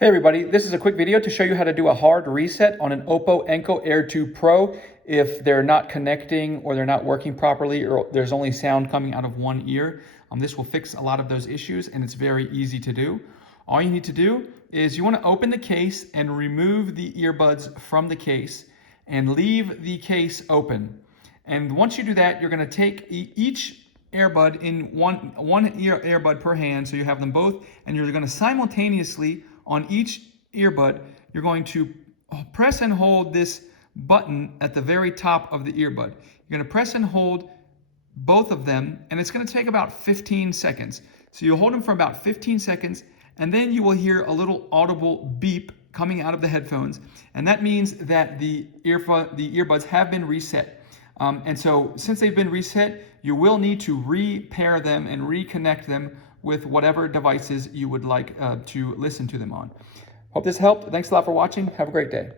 Hey everybody, this is a quick video to show you how to do a hard reset on an OPPO Enco Air 2 Pro if they're not connecting or they're not working properly or there's only sound coming out of one ear. This will fix a lot of those issues and it's very easy to do. All you need to do is you want to open the case and remove the earbuds from the case and leave the case open. And once you do that, you're going to take each earbud in one earbud per hand, so you have them both, and you're going to simultaneously on each earbud, you're going to press and hold this button at the very top of the earbud. You're going to press and hold both of them, and it's going to take about 15 seconds. So you'll hold them for about 15 seconds, and then you will hear a little audible beep coming out of the headphones, and that means that the earbuds have been reset. And so since they've been reset, you will need to repair them and reconnect them with whatever devices you would like to listen to them on. Hope this helped. Thanks a lot for watching. Have a great day.